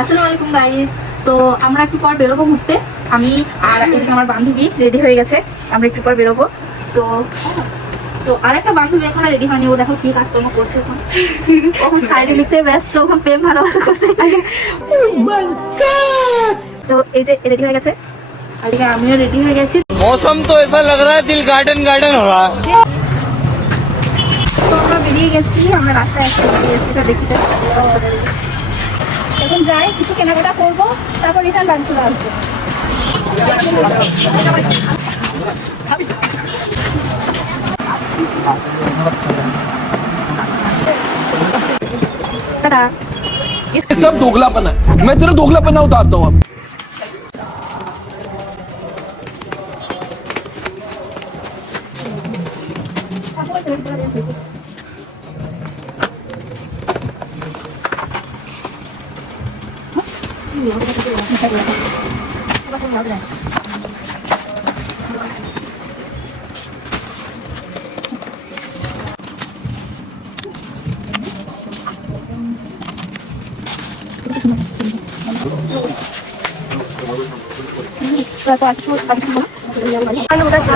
আসসালামু আলাইকুম গাইস। তো আমরা একটু পর বেরোবো ঘুরতে। আমি আর এদিকে আমার বান্ধবী রেডি হয়ে গেছে, আমরা একটু পর বেরোবো। তো তো আরেকটা বান্ধবী এখন রেডি হয়নি, ও দেখো কি কাজকর্ম করছে এখন। ওখানে সাইডে লিখতে ব্যস্ত, ওখানে প্রেম ভালোবাসা করছে। তো এই যে রেডি হয়ে গেছে, আর এদিকে আমিও রেডি হয়ে গেছি। मौसम तो ऐसा लग रहा है दिल गार्डन गार्डन हो रहा है। তো আমরা বেরিয়ে গেছি, আমরা রাস্তায় আসতে বেরিয়েছি, এটা দেখতে এখন যাই, কিছু কেনাকাটা করবো, তারপর রিটার্ন বাড়ি চলে আসবো। টাটা। ये सब दोगलापन है। मैं तेरा दोगलापना उतारता हूँ अब।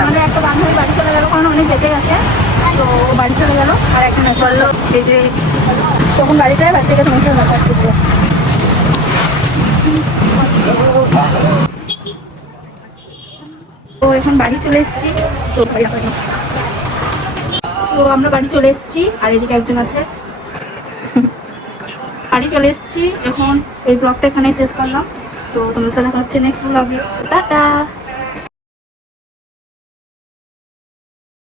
আমাদের একটা বান্ধবী বাড়ি চলে গেল, কারণ অনেক বেঁচে গেছে, তো বাড়ি চলে গেল। আর একজন বললো এই যে তখন বাড়ি যায়, বাড়ি থেকে তোমার সাথে দেখা করতেছিল। তো এখন বাড়ি চলে এসেছি। তো আমরা বাড়ি চলে এসেছি, আর এদিকে একজন আছে। বাড়ি চলে এসেছি, এখন এই ব্লগটা এখানে শেষ করলাম। তো তোমাদের সাথে দেখা হচ্ছে নেক্সট ব্লগে। টাটা।